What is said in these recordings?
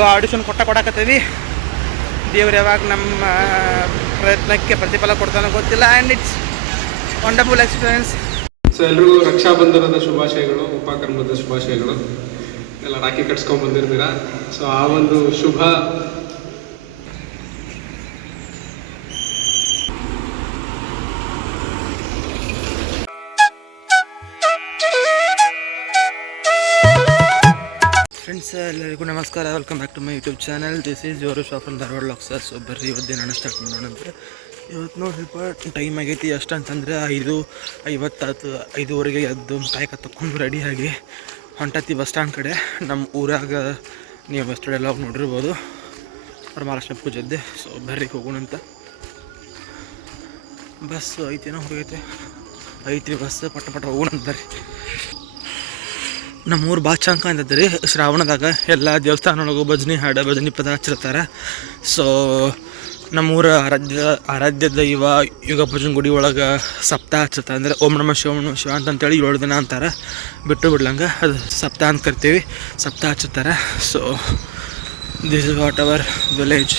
So audition ಕೊಟ್ಟ ಕೊಡಕತ್ತೀವಿ. ದೇವ್ರು ಯಾವಾಗ ನಮ್ಮ ಪ್ರಯತ್ನಕ್ಕೆ ಪ್ರತಿಫಲ ಕೊಡ್ತಾನೋ ಗೊತ್ತಿಲ್ಲ. And it's wonderful experience so ಎಲ್ರಿಗೂ ರಕ್ಷಾಬಂಧನದ ಶುಭಾಶಯಗಳು, ಉಪಕರ್ಮದ ಶುಭಾಶಯಗಳು. ಎಲ್ಲ ರಾಖಿ ಕಟ್ಸ್ಕೊಂಡು ಬಂದಿರ್ತೀರಾ? ಸೊ ಆ ಒಂದು ಶುಭ ಎಲ್ಲರಿಗೂ ನಮಸ್ಕಾರ. Welcome back to my YouTube channel this is your shop from Dharwad ಲಾಕ್ಸರ್ so ಬರ್ರಿ ಇವತ್ತು ನಾನು ಸ್ಟಾರ್ಟ್ ಮಾಡೋಣ ಅಂದರೆ. ಇವತ್ತು ಸ್ವಲ್ಪ ಟೈಮ್ ಆಗೈತಿ. ಎಷ್ಟು ಅಂತಂದರೆ ಐದು, ಐವತ್ತಾತು, ಐದುವರೆಗೆ ಎದ್ದು ಕಾಯಕ ತಗೊಂಡು ರೆಡಿಯಾಗಿ ಹೊಂಟತಿ ಬಸ್ ಸ್ಟ್ಯಾಂಡ್ ಕಡೆ. ನಮ್ಮ ಊರಾಗ ನೀವು ಬಸ್ ಸ್ಟ್ಯಾಂಡ್ ಎಲ್ಲ ನೋಡಿರ್ಬೋದು. ಮಹಾರಾಷ್ಟ್ರ ಪೂಜೆದ್ದೆ. ಸೊ ಬರ್ರಿ ಹೋಗೋಣಂತ ಬಸ್ ಐತೇನೋ ಹೋಗೈತೆ ಐತ್ರಿ ಬಸ್ ಪಟ್ಟ ಪಟ ಹೋಗೋಣಂತ ಬರ್ರಿ. ನಮ್ಮೂರು ಚಂಕ ಅಂತದ ರೀ ಶ್ರಾವಣದಾಗ ಎಲ್ಲ ದೇವಸ್ಥಾನದೊಳಗೆ ಭಜನೆ ಹಾಡು, ಭಜನೆ ಪದ ಹಚ್ಚಿರ್ತಾರೆ. ಸೊ ನಮ್ಮೂರ ಆರಾಧ್ಯ ಆರಾಧ್ಯ ದೈವ ಯುಗ ಭಜನ ಗುಡಿ ಒಳಗೆ ಸಪ್ತಾಹ ಹಚ್ಚುತ್ತೆ ಅಂದರೆ ಓಂ ನಮ ಶಿವ ನಮಃ ಶಿವ ಅಂತಂತೇಳಿ ಏಳು ದಿನ ಅಂತಾರೆ. ಬಿಟ್ಟು ಬಿಡ್ಲಂಗೆ ಅದು ಸಪ್ತಾಹ ಅಂತ ಕರಿತೀವಿ. ಸಪ್ತಾಹ ಹಚ್ಚುತ್ತಾರೆ so this is what our village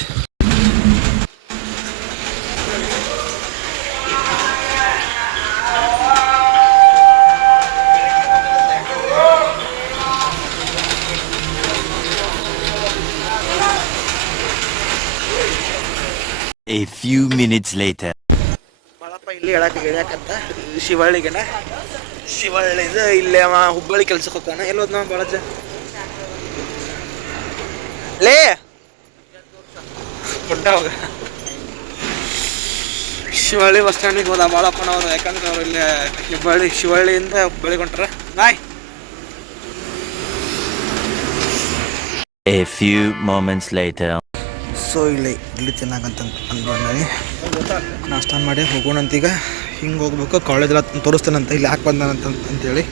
A few minutes later. Balappa ಇಲ್ಲಿ ಹೇಳಕ್ಕೆ ಹೇಳ್ಯಾಕಂತ ಶಿವಳ್ಳಿಗೆನ. ಶಿವಳ್ಳಿದು ಇಲ್ಲೇ ಅವ ಹುಬ್ಬಳ್ಳಿ ಕೆಲ್ಸಕ್ಕೆ ಹೋಗ್ತಾನ. ಎಲ್ಲಿ ಹೋದ್ನ ಭಾಳ ಲೇ! ಕೊಟ್ಟ ಶಿವಳ್ಳಿ ಬಸ್ ಸ್ಟ್ಯಾಂಡಿಗೆ ಹೋದ ಬಾಳಪ್ಪನವರು ಯಾಕಂದ್ರೆ ಅವ್ರು ಇಲ್ಲಿ ಹುಬ್ಬಳ್ಳಿ ಶಿವಳ್ಳಿಯಿಂದ Hubballi ಹೊಂಟ್ರ. Bye A few moments later. So, ಇಲ್ಲಿ ಇಲ್ಲಿ ತಿನ್ನಕಂತ ಅಂದ್ಕೊಂಡಿ ನಾಷ್ಟ ಮಾಡಿ ಹೋಗೋಣಂತ ಈಗ ಹಿಂಗೆ ಹೋಗ್ಬೇಕು ಕಾಲೇಜೆಲ್ಲ ತೋರಿಸ್ತೇನಂತ, ಇಲ್ಲಿ ಯಾಕೆ ಬಂದಾನಂತ ಅಂತೇಳಿ.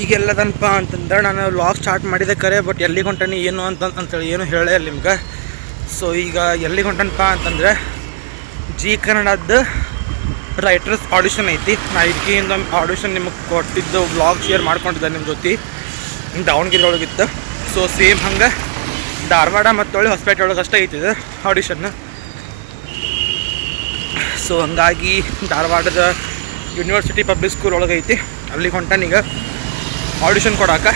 ಈಗೆಲ್ಲದನಪ್ಪ ಅಂತಂದ್ರೆ ನಾನು ಲಾಗ್ ಸ್ಟಾರ್ಟ್ ಮಾಡಿದೆ ಕರೆ ಬಟ್ ಎಲ್ಲಿಗೆ ಹೊಂಟಾನೆ, ಏನು ಅಂತ ಅಂತೇಳಿ ಏನು ಹೇಳೇ ಇಲ್ಲ ನಿಮ್ಗೆ. ಸೊ ಈಗ ಎಲ್ಲಿಗೆ ಹೊಂಟನಪ್ಪ ಅಂತಂದರೆ, ಜಿ ಕನ್ನಡದ್ದು ರೈಟರ್ಸ್ ಆಡಿಷನ್ ಐತಿ. ನಾ ಇದಕ್ಕಿಂತ ಆಡಿಷನ್ ನಿಮಗೆ ಕೊಟ್ಟಿದ್ದು ಬ್ಲಾಗ್ ಶೇರ್ ಮಾಡ್ಕೊಂಡಿದ್ದೆ ನಿಮ್ಮ ಜೊತೆ. ದಾವಣಗೆರೆ ಒಳಗಿತ್ತು ಸೊ ಸೇಮ್ ಹಂಗೆ. ಧಾರವಾಡ ಮತ್ತು ಒಳ್ಳೆ ಹೊಸಪೇಟೆ ಒಳಗೆ ಅಷ್ಟೇ ಐತಿದೆ ಆಡಿಷನ್ ಸೊ ಹಂಗಾಗಿ ಧಾರವಾಡದ ಯೂನಿವರ್ಸಿಟಿ ಪಬ್ಲಿಕ್ ಸ್ಕೂಲ್ ಒಳಗೆ ಐತಿ. ಅಲ್ಲಿಗೆ ಹೊಂಟಾನೀಗ ಆಡಿಷನ್ ಕೊಡಾಕ.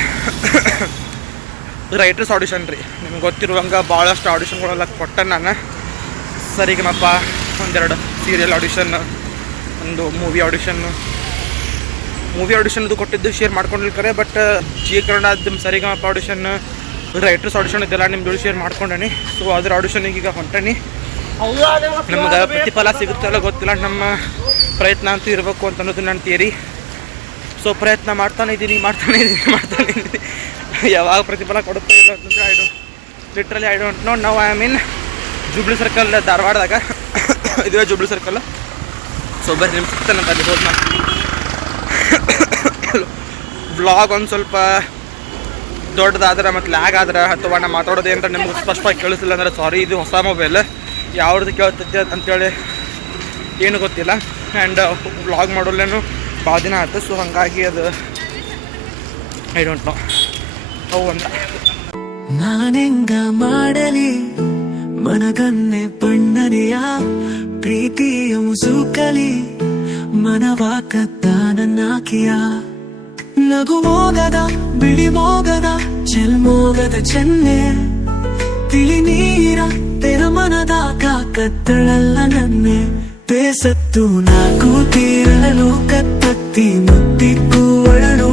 ರೈಟರ್ಸ್ ಆಡಿಷನ್ ರೀ. ನಿಮ್ಗೆ ಗೊತ್ತಿರುವಂಗೆ ಭಾಳಷ್ಟು ಆಡಿಷನ್ಗಳೆಲ್ಲ ಕೊಟ್ಟ ನಾನು. ಸರಿಗಮಪ್ಪ ಒಂದೆರಡು ಸೀರಿಯಲ್ ಆಡಿಷನ್ ಒಂದು ಮೂವಿ ಆಡಿಷನ್ನು ಮೂವಿ ಆಡಿಷನ್ದು ಕೊಟ್ಟಿದ್ದು ಶೇರ್ ಮಾಡ್ಕೊಂಡಿರ್ತಾರೆ but Zee Kannada Sarigamapa audition writers audition ಇದೆಲ್ಲ ನಿಮ್ಮ ಜೋಡಿ ಶೇರ್ ಮಾಡ್ಕೊಂಡೇನಿ. ಸೊ ಅದ್ರ ಆಡಿಷನ್ ಈಗ ಹೊಂಟೇನಿ. ನಮ್ಗೆ ಪ್ರತಿಫಲ ಸಿಗುತ್ತಲ್ಲ ಗೊತ್ತಿಲ್ಲ. ನಮ್ಮ ಪ್ರಯತ್ನ ಅಂತೂ ಇರಬೇಕು ಅಂತ ಅನ್ನೋದು ನನ್ನ ಥಿಯರಿ ಸೊ ಪ್ರಯತ್ನ ಮಾಡ್ತಾನೆ ಇದ್ದೀನಿ ಮಾಡ್ತಾನೆ ಇದ್ದೀನಿ ಮಾಡ್ತಾನೆ ಇದ್ದೀನಿ. ಯಾವಾಗ ಪ್ರತಿಫಲ ಕೊಡುತ್ತೋ ಇಲ್ಲ ಅಂತಂದ್ರೆ I don't literally I don't know ನಾವು ಐ ಮೀನ್ ಜುಬ್ಲಿ ಸರ್ಕಲ್ ಧಾರವಾಡದಾಗ. ಇದೇ ಜುಬ್ಲಿ ಸರ್ಕಲ್ ಸೊ ಬರ್ರಿ ನಿಮ್ಗೆ ಸಿಗ್ತಾನಂತ ಅಲ್ಲಿ ಹೋದ್ ವ್ಲಾಗ್ ಒಂದು ಸ್ವಲ್ಪ ದೊಡ್ಡದಾದ್ರೆ ಮತ್ತು ಲ್ಯಾಗ್ ಆದ್ರೆ ಅಥವಾ ನಾ ಮಾತಾಡೋದು ಅಂತ ನಿಮ್ಗೆ ಸ್ಪಷ್ಟವಾಗಿ ಕೇಳಿಸಿಲ್ಲ ಅಂದ್ರೆ ಸಾರಿ ಇದು ಹೊಸ ಮೊಬೈಲ್ ಯಾವ ರೀತಿ ಕೇಳ್ತೈತೆ ಅಂತೇಳಿ ಏನು ಗೊತ್ತಿಲ್ಲ. ಆ್ಯಂಡ್ ವ್ಲಾಗ್ ಮಾಡೋಲ್ಲೇನು ಭಾಳ ದಿನ ಆಯ್ತು ಸೊ ಹಾಗಾಗಿ ಅದು ಐ ಡೋಂಟ್ ನೋ ಅವು ಅಂತ ನಾನೆಂಗ ಮಾಡಲಿ? ಮನಗನ್ನೆ ಬಣ್ಣನೆಯ? ಪ್ರೀತಿಯು ಸೂಕಲಿ ಮನವ ಕದ್ದ ನನ್ನಾಕಿಯ ನಗು ಮೋಗದ ಬಿಳಿ ಮೋಗದ ಚೆಲ್ಮೋಗದ ಚೆನ್ನೆ. ತಿಳಿ ನೀರ ತೆರ ಮನದಾಗ ಕತ್ತಳಲ್ಲ ನನ್ನೆ. ಬೇಸತ್ತು ನಾ ತೀರಳಲು ಕತ್ತತ್ತಿ ಮುತ್ತಿಕ್ಕೂ ಒಳಲು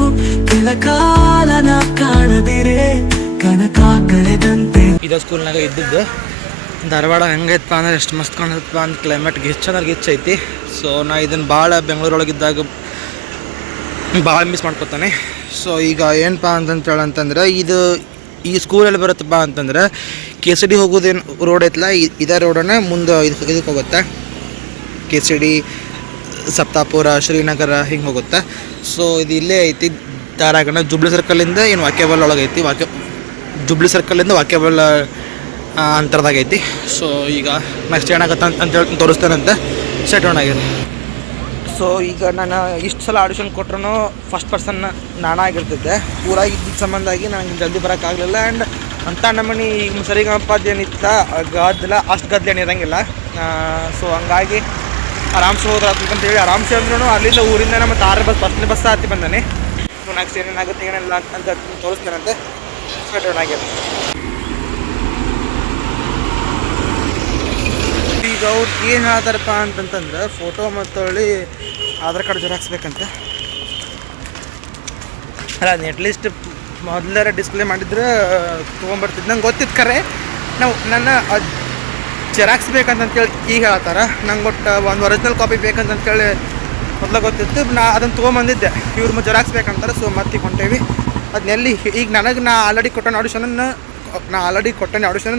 ಕೆಲ ಕಾಲ ನಾ ಕಾಣದಿರೆ. ಕನಕ ಕಳೆದಂತೆ. ಇದ ಸ್ಕೂಲ್ನಾಗ ಇದ್ದಿದ್ದು. ಧಾರವಾಡ ಹೆಂಗೈತಪ್ಪ ಅಂದ್ರೆ ಎಷ್ಟು ಮಸ್ತ್ ಕಾಣತ್ತಪ್ಪ ಅಂತ ಕ್ಲೈಮೇಟ್ ಗಿಚ್ಚ ಅಂದ್ರೆ ಗಿಚ್ಚ ಐತಿ ಸೊ ನಾ ಇದನ್ನು ಭಾಳ ಬೆಂಗಳೂರೊಳಗಿದ್ದಾಗ ಭಾಳ ಮಿಸ್ ಮಾಡ್ಕೊತಾನೆ. ಸೊ ಈಗ ಏನಪ್ಪ ಅಂತಂತ ಅಂತಂದ್ರೆ, ಇದು ಈ ಸ್ಕೂಲಲ್ಲಿ ಬರುತ್ತಪ್ಪ ಅಂತಂದ್ರೆ ಕೆ ಸಿ ಡಿ ಹೋಗೋದೇನು ರೋಡ್ ಐತಲ್ಲ ಇದೇ ರೋಡನ್ನ ಮುಂದೆ ಇದು ಇದಕ್ಕೆ ಹೋಗುತ್ತೆ. K C D Saptapur, Srinagar ಹಿಂಗೆ ಹೋಗುತ್ತೆ. ಸೊ ಇದು ಇಲ್ಲೇ ಐತಿ ಧಾರಾಗಣ ಜುಬ್ಳಿ ಸರ್ಕಲಿಂದ ಏನು ವಾಕ್ಯಬಲ್ ಒಳಗೆ ಐತಿ, ವಾಕ್ಯ ಜುಬ್ಳಿ ಸರ್ಕಲಿಂದ ವಾಕ್ಯಬಲ್ ಅಂತರದಾಗೈತಿ ಸೊ ಈಗ ನೆಕ್ಸ್ಟ್ ಏನಾಗತ್ತೆ ಅಂತ ಅಂತೇಳಿ ತೋರಿಸ್ತಾನಂತೆ. ಸೆಟ್ ಆಗಿದೆ ಸೊ ಈಗ ನಾನು ಇಷ್ಟು ಸಲ ಆಡಿಷನ್ ಕೊಟ್ರೂ ಫಸ್ಟ್ ಪರ್ಸನ್ ನಾನಾಗಿರ್ತಿದ್ದೆ ಇದ್ದ ಇದ್ದಿದ್ದ ಸಂಬಂಧಾಗಿ ನನಗೆ ಜಲ್ದಿ ಬರೋಕ್ಕಾಗಲಿಲ್ಲ ಆ್ಯಂಡ್ ಅಂತ ನಮ್ಮನಿ ಈಗ ಸರಿಗಮಪದ ಏನಿತ್ತ ಗದ್ದಲ, ಅಷ್ಟು ಗದ್ದಲ ಇರೋಂಗಿಲ್ಲ. ಸೊ ಹಂಗಾಗಿ ಆರಾಮ್ಸೆ ಹೋದ್ರೆ ಅಂತೇಳಿ ಆರಾಮ್ಸೆ ಅಂದ್ರೂ ಅಲ್ಲಿಂದ ಊರಿಂದ ನಮ್ಮ ಆರು ಬಸ್ ಫಸ್ಟ್ನೇ ಬಸ್ ಹತ್ತಿ ಬಂದಾನೆ. ಸೊ ನೆಕ್ಸ್ಟ್ ಏನೇನಾಗುತ್ತೆ ಏನಿಲ್ಲ ಅಂತ ತೋರಿಸ್ತಾನಂತೆ. ಸ್ವೆಟರ್ ಆಗ್ಯದ ಈಗ ಅವ್ರು ಏನು ಹೇಳ್ತಾರಪ್ಪ ಅಂತಂತಂದ್ರೆ ಫೋಟೋ ಮತ್ತು ಹೊಳ್ಳಿ ಆಧಾರ್ ಕಾರ್ಡ್ ಜೆರಾಕ್ಸ್ ಬೇಕಂತೆ ಅಲ್ಲ ಅಟ್ಲೀಸ್ಟ್ ಮೊದಲರ ಡಿಸ್ಪ್ಲೇ ಮಾಡಿದ್ರೆ ತೊಗೊಂಬರ್ತಿದ್ದು ನಂಗೆ ಗೊತ್ತಿತ್ತು ಖರೆ ನಾವು ನನ್ನ ಜೆರಾಕ್ಸ್ ಬೇಕಂತಂತೇಳಿ ಈಗ ಹೇಳ್ತಾರ. ನಂಗೆ ಒಟ್ಟು ಒಂದು ಒರಿಜಿನಲ್ ಕಾಪಿ ಬೇಕಂತಂತೇಳಿ ಮೊದಲು ಗೊತ್ತಿತ್ತು. ನಾ ಅದನ್ನು ತೊಗೊಂಬಂದಿದ್ದೆ. ಇವ್ರು ಜೆರಾಕ್ಸ್ ಬೇಕಂತಾರೆ ಸೊ ಮತ್ತೆ ಹೊಂಟೇವಿ. ಅದನ್ನೆಲ್ಲಿ ಈಗ ನನಗೆ ನಾ ಆಲ್ರೆಡಿ ಕೊಟ್ಟನ ಆಡಿಷನನ್ನು ನಾ ಆಲ್ರೆಡಿ ಕೊಟ್ಟನೆ ಆಡಿಷನ್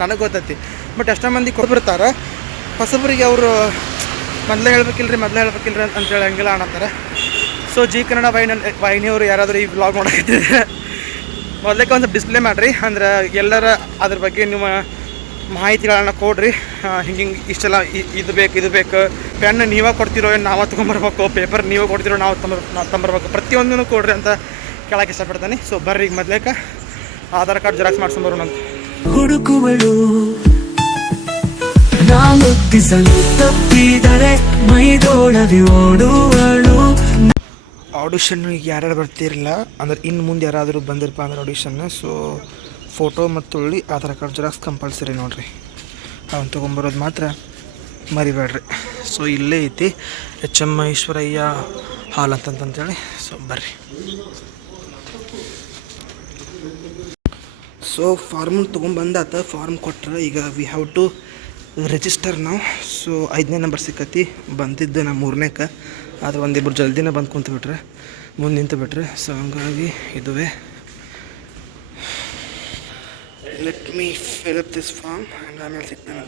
ನನಗೆ ಗೊತ್ತೈತಿ. ಬಟ್ ಎಷ್ಟೋ ಮಂದಿ ಕೊಟ್ಬಿಡ್ತಾರೆ. ಹೊಸಬರಿಗೆ ಅವರು, ಮೊದಲೇ ಹೇಳ್ಬೇಕಿಲ್ರಿ ಮೊದಲೇ ಹೇಳ್ಬೇಕಿಲ್ರಿ ಅಂತ ಅಂತೇಳಿ ಹಂಗೆಲ್ಲ ಅನ್ನತ್ತಾರೆ. ಸೊ ಜಿ ಕನ್ನಡ ವಾಹಿನಿ ವಾಹಿನಿಯವರು ಯಾರಾದರೂ ಈ ವ್ಲಾಗ್ ಮಾಡೋಕ್ಕಿದ್ರೆ ಮೊದಲಕ್ಕೆ ಒಂದು ಡಿಸ್ಪ್ಲೇ ಮಾಡಿರಿ. ಅಂದ್ರೆ ಎಲ್ಲರ ಅದ್ರ ಬಗ್ಗೆ ನಿಮ್ಮ ಮಾಹಿತಿಗಳನ್ನು ಕೊಡ್ರಿ. ಹಿಂಗೆ ಹಿಂಗೆ ಇಷ್ಟೆಲ್ಲ ಇದು ಬೇಕು ಇದು ಬೇಕು. ಪೆನ್ ನೀವೇ ಕೊಡ್ತಿರೋ ಏನು ನಾವೇ ತೊಗೊಂಬರ್ಬೇಕು? ಪೇಪರ್ ನೀವೇ ಕೊಡ್ತಿರೋ ನಾವು ತಂಬರ್ ನಾವು ತಂಬರ್ಬೇಕು ಪ್ರತಿಯೊಂದನ್ನು ಕೊಡ್ರಿ ಅಂತ ಕೇಳಕ್ಕೆ ಇಷ್ಟಪಡ್ತಾನೆ. ಸೊ ಬರ್ರಿ ಈಗ ಮೊದ್ಲೇಕ. ಆಧಾರ್ ಕಾರ್ಡ್ ಜೆರಾಕ್ಸ್ ಮಾಡ್ಸ್ಕೊಂಬರೋಣ ಅಂತ ಹುಡುಕುವಳು ನಾಮುತ್ತಿಸಲು ತಪ್ಪಿದರೆ ಓಡುವಳು. ಆಡಿಷನ್ ಈಗ ಯಾರ್ಯಾರು ಬರ್ತಿರಲಿಲ್ಲ? ಅಂದ್ರೆ ಇನ್ನು ಮುಂದೆ ಯಾರಾದರೂ ಬಂದಿರಪ್ಪ ಅಂದ್ರೆ ಆಡಿಷನ್ ಸೊ ಫೋಟೋ ಮತ್ತು ಉಳ್ಳಿ ಆಧಾರ್ ಕಾರ್ಡ್ ಜೆರಾಕ್ಸ್ ಕಂಪಲ್ಸರಿ ನೋಡ್ರಿ. ಅವನು ತೊಗೊಂಬರೋದು ಮಾತ್ರ ಮರಿಬೇಡ್ರಿ. ಸೊ ಇಲ್ಲೇ ಐತಿ. ಎಚ್ ಎಂ ಈಶ್ವರಯ್ಯ ಹಾಲ್ ಅಂತಂತಂತೇಳಿ. ಸೊ ಬರ್ರಿ. ಸೊ ಫಾರ್ಮ್ ತೊಗೊಂಬಂದಾತ ಫಾರ್ಮ್ ಕೊಟ್ರೆ ಈಗ ವಿ ಹ್ಯಾವ್ ಟು ರಿಜಿಸ್ಟರ್ ನಾವು ಸೊ ಐದನೇ ನಂಬರ್ ಸಿಕ್ಕತಿ. ಬಂದಿದ್ದು ನಾ ಮೂರನೇಕ. ಆದ್ರೆ ಒಂದಿಬ್ಬರು ಜಲ್ದಿನೇ ಬಂದು ಕುಂತು ಬಿಟ್ರೆ ಮುಂದೆ ನಿಂತು ಬಿಟ್ರೆ ಸೊ ಹಂಗಾಗಿ ಇದುವೇ. Let me fill up this form and ಆಮೇಲೆ ಸಿಗ್ತಾನೆ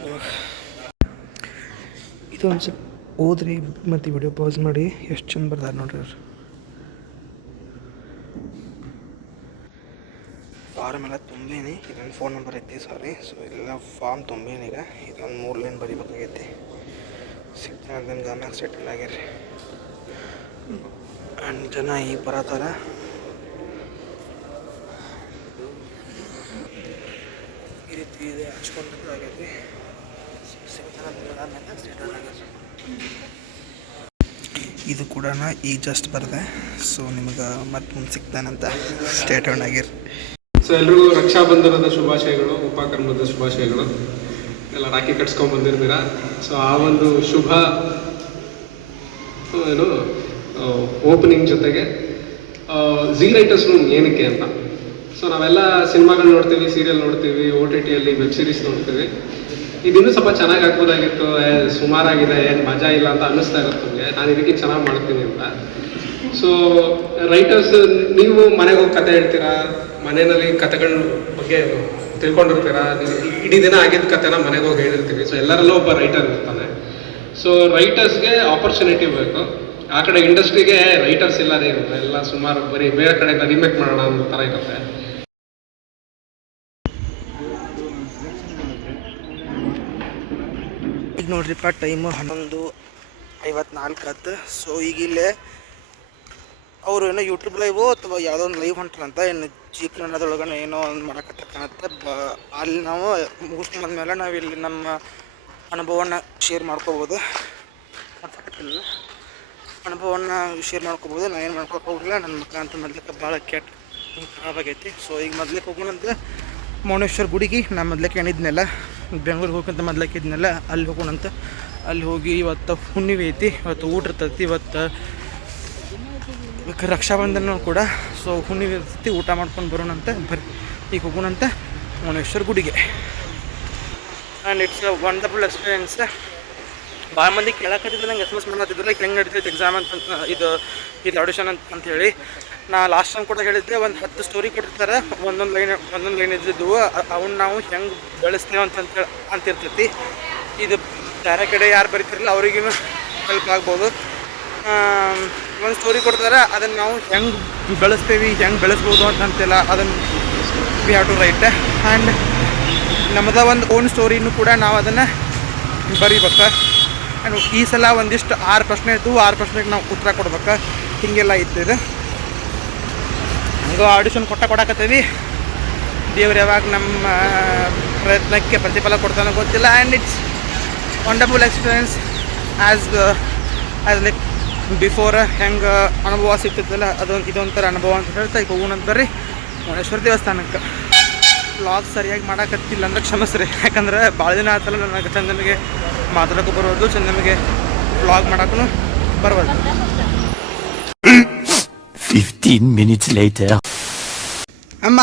ಇದು ಒಂದು ಸ್ವಲ್ಪ ಓದ್ರಿ ಮತ್ತು ವಿಡಿಯೋ ಪಾಸ್ ಮಾಡಿ. ಎಷ್ಟು ಚಂದ ಬರ್ತಾರೆ ನೋಡ್ರಿ ಫಾರ್ಮ್ ಎಲ್ಲ ತುಂಬೇನಿ. ಇದೊಂದು ಫೋನ್ ನಂಬರ್ ಐತಿ ಸಾರಿ ಸೊ ಎಲ್ಲ ಫಾರ್ಮ್ ತುಂಬೇನಿ ಈಗ. ಇದೊಂದು ಮೂರು ಲೈನ್ ಬರಿಬೇಕಾಗೈತಿ. ಸಿಗ್ತಾನೆ ದಿನ ಆಮ್ಯಾಗ ಸೆಟಲ್ ಆಗಿರಿ ಆ್ಯಂಡ್ ಜನ ಈಗ ಬರತ್ತಾರ ಈ ರೀತಿ ಇದೆ, ಹಚ್ಕೊಂಡು ಆಗೈತಿ. ದಿನ ಇದು ಕೂಡ ಈಗ ಜಸ್ಟ್ ಬರದೆ. ಸೊ ನಿಮಗೆ ಮತ್ತೆ ಮುಂದೆ ಸಿಗ್ತಾನಂತ ಸ್ಟೇಟ್ ಆಗಿರ್. ಸೊ ಎಲ್ರಿಗೂ ರಕ್ಷಾಬಂಧನದ ಶುಭಾಶಯಗಳು, ಉಪಕರ್ಮದ ಶುಭಾಶಯಗಳು. ಎಲ್ಲ ರಾಖಿ ಕಟ್ಸ್ಕೊಂಡ್ ಬಂದಿರ್ತೀರಾ? ಸೊ ಆ ಒಂದು ಶುಭ ಏನು ಓಪನಿಂಗ್ ಜೊತೆಗೆ ಝೀ ರೈಟರ್ಸ್ ರೂಮ್ ಏನಕ್ಕೆ ಅಂತ. ಸೊ ನಾವೆಲ್ಲ ಸಿನಿಮಾಗಳು ನೋಡ್ತೀವಿ ಸೀರಿಯಲ್ ನೋಡ್ತೀವಿ ಓ ಟಿ ಟಿಯಲ್ಲಿ ವೆಬ್ ಸೀರೀಸ್ ನೋಡ್ತೀವಿ. ಇದಿನ್ನೂ ಸ್ವಲ್ಪ ಚೆನ್ನಾಗಿ ಹಾಕ್ಬೋದಾಗಿತ್ತು ಸುಮಾರಾಗಿದೆ, ಏನು ಮಜಾ ಇಲ್ಲ ಅಂತ ಅನ್ನಿಸ್ತಾ ಇರುತ್ತೆ ನಮಗೆ. ನಾನು ಇದಕ್ಕೆ ಚೆನ್ನಾಗಿ ಮಾಡ್ತೀನಿ ಅಂತ. ಸೊ ರೈಟರ್ಸ್ ನೀವು ಮನೆಗೆ ಹೋಗಿ ಕತೆ ಹೇಳ್ತೀರಾ? ಮನೆಯಲ್ಲಿ ಕತೆಗಳ ಬಗ್ಗೆ ತಿಳ್ಕೊಂಡಿರ್ತೀರಾ? ಇಡೀ ದಿನ ಆಗಿದ್ದ ಕತೆನ ಮನೆಗೆ ಹೋಗಿ ಹೇಳಿರ್ತೀವಿ. ಸೊ ಎಲ್ಲರಲ್ಲೂ ಒಬ್ಬ ರೈಟರ್ ಇರ್ತಾನೆ. ಸೊ ರೈಟರ್ಸ್ಗೆ ಆಪರ್ಚುನಿಟಿ ಬೇಕು. ಆ ಕಡೆ ಇಂಡಸ್ಟ್ರಿಗೆ ರೈಟರ್ಸ್ ಇಲ್ಲದೇ ಇರುತ್ತೆ. ಎಲ್ಲ ಸುಮಾರು ಬರೀ ಬೇರೆ ಕಡೆ ರಿಮೇಕ್ ಮಾಡೋಣ ಅನ್ನೋ ಥರ ಇರುತ್ತೆ. ನೋಡ್ರಿಪ್ಪ ಟೈಮು ಹನ್ನೊಂದು ಐವತ್ನಾಲ್ಕು ಸೊ ಈಗ ಇಲ್ಲೇ ಅವರು ಏನೋ ಯೂಟ್ಯೂಬ್ ಲೈವ್ ಅಥವಾ ಯಾವುದೋ ಒಂದು ಲೈವ್ ಹೊಂಟ್ರಂತ ಏನು ಜೀಪ್ ಏನೋ ಒಂದು ಮಾಡಕತ್ತ ಕಾಣುತ್ತೆ. ಬ, ಅಲ್ಲಿ ನಾವು ಮುಗಿಸ್ಕೊಂಡ್ ಬಂದ್ಮೇಲೆ ನಾವು ಇಲ್ಲಿ ನಮ್ಮ ಅನುಭವನ ಶೇರ್ ಮಾಡ್ಕೋಬೋದು. ಮಾತಾಡ್ತಿಲ್ಲ. ಶೇರ್ ಮಾಡ್ಕೋಬೋದು. ನಾನು ಏನು ಮಾಡ್ಕೊಳಕ್ಕೆ ಹೋಗಿಲ್ಲ ನನ್ನ ಮುಖ ಅಂತ ಮೊದ್ಲಕ್ಕೆ ಭಾಳ ಕೆಟ್ಟ ಖರಾಬಾಗೈತಿ ಸೊ ಈಗ ಮೊದ್ಲಕ್ಕೆ ಹೋಗೋಣಂತ ಮೌನೇಶ್ವರ ಗುಡಿಗೆ ನಾನು ಮೊದ್ಲಕ್ಕೆ ಏನಿದ್ನೆಲ್ಲ, ಬೆಂಗ್ಳೂರಿಗೆ ಹೋಗಂತ ಮೊದ್ಲಕ್ಕೆ ಇದ್ನೆಲ್ಲ, ಅಲ್ಲಿ ಹೋಗೋಣಂತ ಅಲ್ಲಿ ಹೋಗಿ ಇವತ್ತು ಹುಣ್ಣಿಮೆ ಐತಿ, ಇವತ್ತು ಊಟ ಇರ್ತೈತಿ, ಇವತ್ತು ರಕ್ಷಾಬಂಧನ ಕೂಡ. ಸೊ ಹುಣ್ಣಿಮೆ ಇರ್ತೈತಿ ಊಟ ಮಾಡ್ಕೊಂಡು ಬರೋಣಂತೆ. ಬರ್ರಿ ಈಗ ಹೋಗೋಣಂತೆ ಮನೇಶ್ವರ ಗುಡಿಗೆ. And it's a wonderful experience ಭಾಳ ಮಂದಿ ಕೇಳಕತ್ತಿದ್ರು, ನಂಗೆ ಎಸ್ ಮಾಡತ್ತಿದ್ರು ಲೈಕ್ ಹೆಂಗೆ ನಡೀತೈತೆ ಎಕ್ಸಾಮ್ ಅಂತ, ಇದು ಇದು ಆಡಿಷನ್ ಅಂತ ಅಂತೇಳಿ ನಾ ಲಾಸ್ಟ್ ಟೈಮ್ ಕೂಡ ಹೇಳಿದ್ದೆ, ಒಂದು ಹತ್ತು ಸ್ಟೋರಿ ಕೊಟ್ಟಿರ್ತಾರೆ. ಒಂದೊಂದು ಲೈನ್ ಒಂದೊಂದು ಲೈನ್ ಇದ್ದಿದ್ದು ಅವನ್ನ ನಾವು ಹೆಂಗೆ ಬೆಳೆಸ್ತೇವೆ ಅಂತ ಅಂತಿರ್ತೈತಿ ಇದು ಬೇರೆ ಕಡೆ ಯಾರು ಬರೀತಿರಲಿಲ್ಲ ಅವ್ರಿಗೂ ಹೆಲ್ಪ್ ಆಗ್ಬೋದು. ಒಂದು ಸ್ಟೋರಿ ಕೊಡ್ತಾರೆ ಅದನ್ನು ನಾವು ಹೆಂಗೆ ಬೆಳೆಸ್ತೀವಿ, ಹೆಂಗೆ ಬೆಳೆಸ್ಬೋದು ಅಂತ ಅಂತೆಲ್ಲ ಅದನ್ನು we have to write and ನಮ್ಮದ ಒಂದು ಓನ್ ಸ್ಟೋರಿನೂ ಕೂಡ ನಾವು ಅದನ್ನು ಬರಿಬೇಕು. ಆ್ಯಂಡ್ ಈ ಸಲ ಒಂದಿಷ್ಟು ಆರು ಪ್ರಶ್ನೆ ಇತ್ತು ಆರು ಪ್ರಶ್ನೆಗೆ ನಾವು ಉತ್ತರ ಕೊಡ್ಬೇಕು. ಹೀಗೆಲ್ಲ ಇತ್ತು ಇದು. ಹಂಗೆ ಆಡಿಷನ್ ಕೊಟ್ಟ ಕೊಡಕತ್ತೀವಿ. ದೇವ್ರು ಯಾವಾಗ ನಮ್ಮ ಪ್ರಯತ್ನಕ್ಕೆ ಪ್ರತಿಫಲ ಕೊಡ್ತಾನೋ ಗೊತ್ತಿಲ್ಲ. And it's wonderful experience as as like before ಹೆಂಗೆ ಅನುಭವ ಸಿಗ್ತಿತ್ತಲ್ಲ ಅದೊಂದು ಇದೊಂಥರ ಅನುಭವ ಅಂತ ಹೇಳ್ತಾ ಈಗ ಹೋಗೋಣ ಅಂತ ಬರ್ರಿ. ಮುನೇಶ್ವರ ದೇವಸ್ಥಾನಕ್ಕೆ. ಬ್ಲಾಗ್ ಸರಿಯಾಗಿ ಮಾಡೋಕತ್ತಿಲ್ಲ ಅಂದ್ರೆ ಕ್ಷಮಿಸ್ರಿ. ಯಾಕಂದ್ರೆ ಭಾಳ ದಿನ ಆತಲ್ಲ ನನಗೆ ಚಂದನಿಗೆ ಮಾತಾಡೋಕೆ ಬರೋದು ಚಂದನಿಗೆ ಬ್ಲಾಗ್ ಮಾಡೋಕ್ಕೂ ಬರೋದು 15 minutes ಲೈಟ್ ಅಮ್ಮ.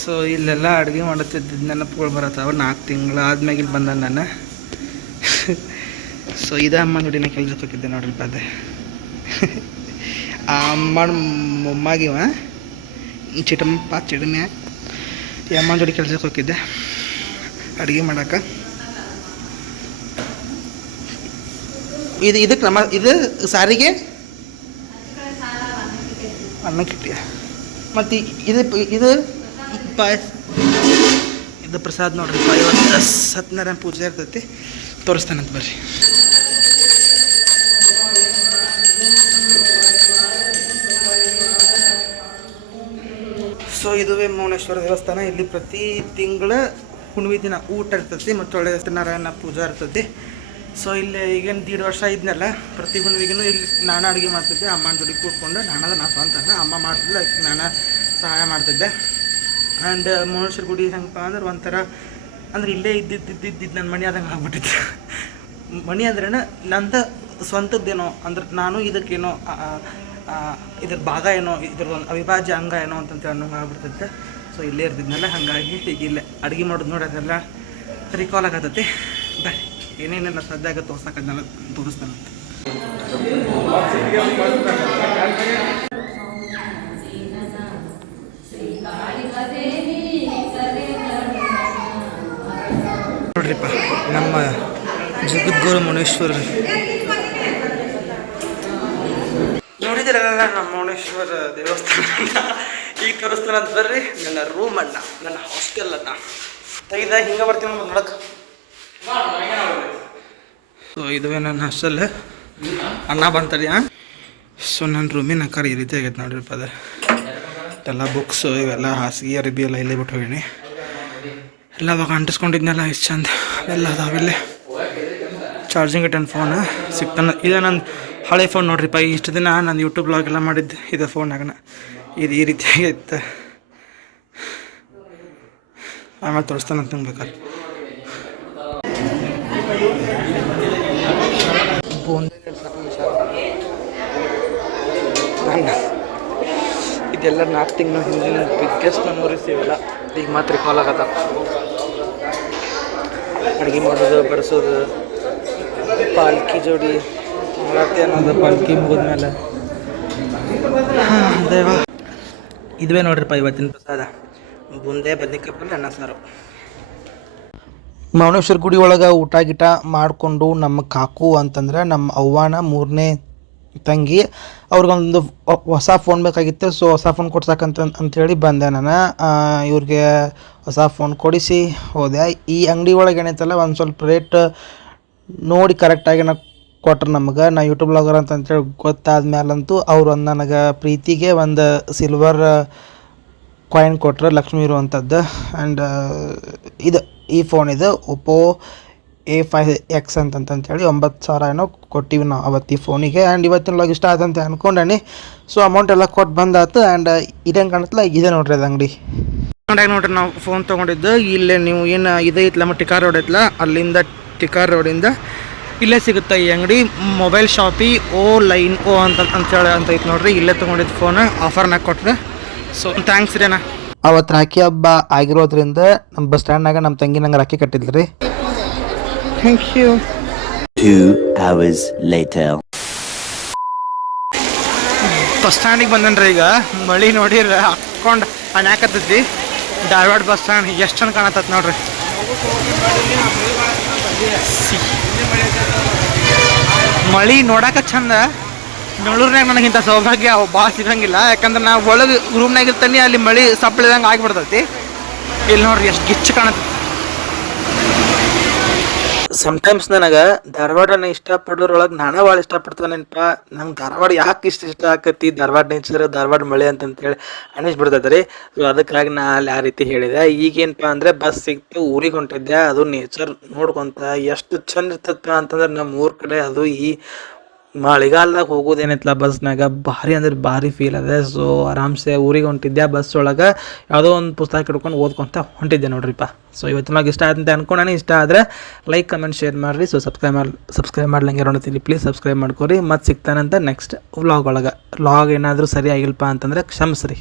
ಸೊ ಇಲ್ಲೆಲ್ಲ ಅಡುಗೆ ಮಾಡುತ್ತಿದ್ದ ನೆನಪುಗಳು ಬರತ್ತಾವ ನಾಲ್ಕು ತಿಂಗಳು ಆದ್ಮೇಲೆ ಇಲ್ಲಿ ಬಂದ ನಾನು. ಸೊ ಇದ ಅಮ್ಮ ನೋಡಿ ನಾ ಕೆಲ್ಸಕ್ಕೆ ಹೋಗಿದ್ದೆ ನೋಡ್ರಿ ಅದೇ ಆ ಅಮ್ಮನ ಮೊಮ್ಮಾಗಿವ. ಚಿಟಂಪ ಚಿಡಮ್ಯ ಈ ಅಮ್ಮನ ಜೋಡಿ ಕೆಲ್ಸಕ್ಕೆ ಹೋಗಿದ್ದೆ. ಅಡುಗೆ ಮಾಡಕ್ಕೆ ಇದು ಇದಕ್ಕೆ ನಮ್ಮ ಇದು ಸಾರಿಗೆ? ಅನ್ನಕ್ಕಿಟ್ಟಿಯ ಮತ್ತು ಇದು ಇದು ಪಾಯಸ. ಇದು ಪ್ರಸಾದ್ ನೋಡ್ರಿ ಇವತ್ತು ಸತ್ಯನಾರಾಯಣ ಪೂಜೆ ಇರ್ತೈತಿ. ತೋರಿಸ್ತಾನಂತ ಬರ್ರಿ. ಸೊ ಇದುವೇ ಮೌನೇಶ್ವರ ದೇವಸ್ಥಾನ. ಇಲ್ಲಿ ಪ್ರತಿ ತಿಂಗಳ ಹುಣ್ಣಿಮೆ ದಿನ ಊಟ ಇರ್ತೈತಿ ಮತ್ತು ಒಳ್ಳೆ ಸತ್ಯನಾರಾಯಣ ಪೂಜಾ ಇರ್ತೈತಿ ಸೊ ಇಲ್ಲಿ ಈಗೇನು ದೀಡ್ ವರ್ಷ ಇದ್ನಲ್ಲ ಪ್ರತಿ ಹುಣ್ವಿಗೂ ಇಲ್ಲಿ ನಾನು ಅಡುಗೆ ಮಾಡ್ತಿದ್ದೆ, ಅಮ್ಮನ ಜೊತೆ ಕೂತ್ಕೊಂಡು ನಾನದ ನಾ ಸ್ವಂತ ಅಂದ್ರೆ ಅಮ್ಮ ಮಾಡ್ತಿದ್ದೆ ಅದಕ್ಕೆ ನಾನು ಸಹಾಯ ಮಾಡ್ತಿದ್ದೆ. ಆ್ಯಂಡ್ ಮೌನೇಶ್ವರ ಗುಡಿ ಹೆಂಗಪ್ಪ ಅಂದ್ರೆ ಒಂಥರ ಅಂದ್ರೆ ಇಲ್ಲೇ ಇದ್ದಿದ್ದಿದ್ದಿದ್ದು ನನ್ನ ಮನೆ ಆದಂಗೆ ಆಗ್ಬಿಟ್ಟಿತ್ತು. ಮಣಿ ಅಂದ್ರೆ ನಂದ ಸ್ವಂತದ್ದೇನೋ, ಅಂದ್ರೆ ನಾನು ಇದಕ್ಕೇನೋ ಇದ್ರ ಭಾಗ ಏನೋ, ಇದ್ರದ್ದು ಅವಿಭಾಜ್ಯ ಅಂಗ ಏನೋ ಅಂತಂತ ಅನ್ನೋಂಗೆ ಆಗ್ಬಿಡ್ತೈತೆ. ಸೊ ಇಲ್ಲೇ ಇರ್ತಿದ್ನಲ್ಲ ಹಾಗಾಗಿ ಈಗ ಇಲ್ಲೇ ಅಡುಗೆ ಮಾಡೋದು ನೋಡೋದೆಲ್ಲ ರಿಕಾಲ್ ಆಗತ್ತೈತಿ ಬರ್ರಿ, ಏನೇನೆಲ್ಲ ಆಗುತ್ತೆ ತೋರ್ಸಕ್ಕದನ್ನೆಲ್ಲ ತೋರಿಸ್ತಾನಂತೆ. ನೋಡ್ರಿಪ್ಪ ನಮ್ಮ ಜಗದ್ಗುರು ಮುನೇಶ್ವರ. ನೋಡಿದಿರಲ್ಲ ನಮ್ಮ ಮುನೇಶ್ವರ ದೇವಸ್ಥಾನ ಈಗ ತೋರಿಸ್ತಾನ ಅಂತ ಬರ್ರಿ ನನ್ನ ರೂಮ್ ಅಣ್ಣ ನನ್ನ ಹಾಸ್ಟೆಲ್ ಅಣ್ಣ. ತೆಗಿದ ಹಿಂಗೆ ಬರ್ತೀನಿ ನೋಡಕ್ಕೆ ಸೊ ಇದುವೇ ನನ್ನ ಹಾಸ್ಟೆಲ್ ಅಣ್ಣ ಬಂತಡಿ ಸೊ ನನ್ನ ರೂಮಿನ ಆಕಾರ ಈ ರೀತಿ ಆಗೈತೆ ನೋಡ್ರಿಪ್ಪ ಅದ. ಎಲ್ಲ ಬುಕ್ಸು ಇವೆಲ್ಲ ಹಾಸಿಗೆ ಅರಬಿ ಎಲ್ಲ ಇಲ್ಲೇ ಬಿಟ್ಟು ಹೋಗೀನಿ ಎಲ್ಲ ಅವಾಗ ಅಂಟಿಸ್ಕೊಂಡಿದ್ನೆಲ್ಲ ಎಷ್ಟು ಚಂದ. ಎಲ್ಲ ಅದಾವಿಲ್ಲೇ ಚಾರ್ಜಿಂಗ್ ಇಟ್ಟನ್ ಫೋನ್ ಸಿಗ್ತಾನ ಇದು ನನ್ನ ಹಳೆ ಫೋನ್ ನೋಡ್ರಿಪ್ಪ ಇಷ್ಟು ದಿನ ನಾನು ಯೂಟ್ಯೂಬ್ ಬ್ಲಾಗ್ ಎಲ್ಲ ಮಾಡಿದ್ದೆ, ಇದು ಫೋನಾಗನ ಇದು ಈ ರೀತಿಯಾಗಿ ಇತ್ತು. ಆಮೇಲೆ ತೋರಿಸ್ತಾನೆ ಅಂತ ಬೇಕಾದ್ರೆ ಇದೆಲ್ಲ ನಾಲ್ಕು ತಿಂಗಳು ಹಿಂದಿನ ಬಿಗ್ಗೆಸ್ಟ್ ಮೆಮೊರೀಸ್ ಇವೆಲ್ಲ. ಈಗ ಮಾತ್ರ ಕಾಲ್ ಆಗತ್ತ ಅಡುಗೆ ಮಾಡೋದು, ಬಡಿಸೋದು, ಪಾಲ್ಕಿ ಜೋಡಿ ಮಾಡ್ತೀವಿ ಅನ್ನೋದು ಪಾಲ್ಕಿ ಮುಗಿದ್ಮೇಲೆ. ಇದುವೇ ನೋಡ್ರಿಪ್ಪ ಇವತ್ತಿನ ಪ್ರಸಾದ. ಬುಂದೆ ಬದನೆಕಾಯಿ ಪಲ್ಯ ಅನ್ನ ಸಾರು. ಮೌನೇಶ್ವರ ಗುಡಿ ಒಳಗೆ ಊಟ ಗೀಟ ಮಾಡಿಕೊಂಡು ನಮ್ಮ ಕಾಕು ಅಂತಂದ್ರೆ ನಮ್ಮ ಅವ್ವಾನ ಮೂರನೇ ತಂಗಿ, ಅವ್ರಿಗೊಂದು ಹೊಸ ಫೋನ್ ಬೇಕಾಗಿತ್ತು ಸೊ ಹೊಸ ಫೋನ್ ಕೊಡ್ಸಕ್ಕಂತ ಅಂಥೇಳಿ ಬಂದೆ ನಾನು. ಇವ್ರಿಗೆ ಹೊಸ ಫೋನ್ ಕೊಡಿಸಿ ಹೋದೆ. ಈ ಅಂಗಡಿ ಒಳಗೆ ಏನೈತಲ್ಲ, ಒಂದು ಸ್ವಲ್ಪ ರೇಟ್ ನೋಡಿ ಕರೆಕ್ಟಾಗಿ ನಾ ಕೊಟ್ರು ನಮ್ಗೆ. ನಾ ಯೂಟ್ಯೂಬ್ ಬ್ಲಾಗರ್ ಅಂತ ಅಂತೇಳಿ ಗೊತ್ತಾದ ಮೇಲಂತೂ ಅವ್ರು ಒಂದು ನನಗೆ ಪ್ರೀತಿಗೆ ಒಂದು ಸಿಲ್ವರ್ ಕಾಯಿನ್ ಕೊಟ್ರೆ, ಲಕ್ಷ್ಮಿ ಇರುವಂಥದ್ದು ಆ್ಯಂಡ್ ಇದು, ಈ ಫೋನ್ ಇದು ಒಪ್ಪೋ ಎ ಫೈವ್ ಎಕ್ಸ್ ಅಂತಂತೇಳಿ ಒಂಬತ್ತು ಸಾವಿರ ಏನೋ ಕೊಟ್ಟಿವಿ ನಾವು ಅವತ್ತು ಈ ಫೋನಿಗೆ ಆ್ಯಂಡ್ ಇವತ್ತಿನ ಲಾಗ್ ಇಷ್ಟ ಆಯ್ತಂತ ಅಂತ ಅನ್ಕೊಂಡೇನಿ. ಸೊ ಅಮೌಂಟ್ ಎಲ್ಲ ಕೊಟ್ಟು ಬಂದಾತು ಆ್ಯಂಡ್ ಇದೇನು ಕಾಣುತ್ತಲ್ಲ ಇದೆ ನೋಡ್ರಿ ಅದು ಅಂಗಡಿ. ನೋಡ್ರಿ ನಾವು ಫೋನ್ ತೊಗೊಂಡಿದ್ದು. ಇಲ್ಲೇ ನೀವು ಏನು ಇದೇ ಐತ್ಲ ನಮ್ಮ ಟಿಕಾರ್ ರೋಡ್ ಐತ್ಲ ಅಲ್ಲಿಂದ ಟಿಕಾರ್ ರೋಡಿಂದ ಇಲ್ಲೇ ಸಿಗುತ್ತೆ ಈ ಅಂಗಡಿ. ಮೊಬೈಲ್ ಶಾಪಿ ಓ ಲೈನ್ ಓ ಅಂತ ಅಂತೇಳಿ ಅಂತ ಐತೆ ನೋಡ್ರಿ. ಇಲ್ಲೇ ತೊಗೊಂಡಿದ್ದು ಫೋನ್ ಆಫರ್ನಾಗ ಕೊಟ್ಟರೆ ಸೊ ಥ್ಯಾಂಕ್ಸ್ ರೀ ಅಣ್ಣ. ಅವತ್ತು ರಾಖಿ ಹಬ್ಬ ಆಗಿರೋದ್ರಿಂದ ನಮ್ಮ ಬಸ್ ಸ್ಟ್ಯಾಂಡ್ನಾಗ ನಮ್ಮ ತಂಗಿ ನಂಗೆ rakhi ಕಟ್ಟಿದ್ರಿ thank you Two hours later. Bus ಸ್ಟ್ಯಾಂಡಿಗೆ ಬಂದನ್ರಿ ಈಗ. ಮಳಿ ನೋಡಿ ಹಾಕ್ಕೊಂಡು ಅನ್ಯಾಕತ್ತೈತಿ ಧಾರವಾಡ ಬಸ್ ಸ್ಟ್ಯಾಂಡ್ ಎಷ್ಟು ಚಂದ ಕಾಣತ್ತತ್ ನೋಡ್ರಿ. ಮಳಿ ನೋಡಾಕ ಚಂದ. ಬೆಂಗಳೂರಿನಾಗ ನನಗಿಂತ ಸೌಭಾಗ್ಯ ಭಾಳ ಇರಂಗಿಲ್ಲ ಯಾಕಂದ್ರೆ ನಾವು ಒಳಗೆ ರೂಮ್ನಾಗ ಇರ್ತಾನೆ ಅಲ್ಲಿ ಮಳಿ ಸಪ್ಳಿದಂಗೆ ಆಗಿಬಿಡ್ತೈತಿ. ಇಲ್ಲಿ ನೋಡ್ರಿ ಎಷ್ಟು ಗಿಚ್ಚು ಕಾಣತ್ತೆ ಸಮ್ಟೈಮ್ಸ್ ನನಗೆ ಧಾರವಾಡನ ಇಷ್ಟಪಡೋರೊಳಗೆ ನಾನು ಭಾಳ ಇಷ್ಟಪಡ್ತಾನೇನಪ್ಪ ನಂಗೆ ಧಾರವಾಡ ಯಾಕೆ ಇಷ್ಟ ಇಷ್ಟ ಆಕತಿ ಧಾರವಾಡ ನೇಚರ್ ಧಾರವಾಡ ಮಳೆ ಅಂತಂತೇಳಿ ಅನಿಸ್ಬಿಡ್ತೈತೆ ರೀ ಸೊ ಅದಕ್ಕಾಗಿ ನಾ ಅಲ್ಲಿ ಆ ರೀತಿ ಹೇಳಿದೆ. ಈಗೇನಪ್ಪ ಅಂದರೆ ಬಸ್ ಸಿಕ್ತು, ಊರಿಗೆ ಹೊಂಟಿದ್ದೆ. ಅದು ನೇಚರ್ ನೋಡ್ಕೊತ, ಎಷ್ಟು ಚಂದ ಇರ್ತೈತೆ ಅಂತಂದ್ರೆ ನಮ್ಮ ಊರ ಕಡೆ ಅದು ಈ ಮಳೆಗಾಲದಾಗ ಹೋಗೋದೇನೈತಲ್ಲ ಬಸ್ನಾಗ ಭಾರಿ ಅಂದ್ರೆ ಭಾರಿ ಫೀಲ್ ಅದ. ಸೊ ಆರಾಮ್ಸೆ ಊರಿಗೆ ಹೊಂಟಿದ್ದೆ ಬಸ್ ಒಳಗೆ? ಯಾವುದೋ ಒಂದು ಪುಸ್ತಕ ಹಿಡ್ಕೊಂಡು ಓದ್ಕೊಂತ ಹೊಂಟಿದ್ದೆ ನೋಡ್ರಿಪ್ಪ ಸೊ ಇವತ್ತು ನಮಗೆ ಇಷ್ಟ ಆದಂತೆ ಅನ್ಕೊಂಡಾನೆ. ಇಷ್ಟ ಆದರೆ ಲೈಕ್ ಕಮೆಂಟ್ ಶೇರ್ ಮಾಡಿರಿ. ಸೊ ಸಬ್ಸ್ಕ್ರೈಬ್ ಮಾಡಿ ಸಬ್ಸ್ಕ್ರೈಬ್ ಮಾಡ್ಲಂಗೆ ನೋಡ್ತೀನಿ ಪ್ಲೀಸ್ ಸಬ್ಸ್ಕ್ರೈಬ್ ಮಾಡ್ಕೊರಿ. ಮತ್ತು ಸಿಗ್ತಾನಂತ ನೆಕ್ಸ್ಟ್ ವ್ಲಾಗ್ ಒಳಗೆ. ವ್ಲಾಗ್ ಏನಾದರೂ ಸರಿಯಾಗಿಲ್ಪಾ ಅಂತಂದ್ರೆ ಕ್ಷಮಿಸ್ರಿ.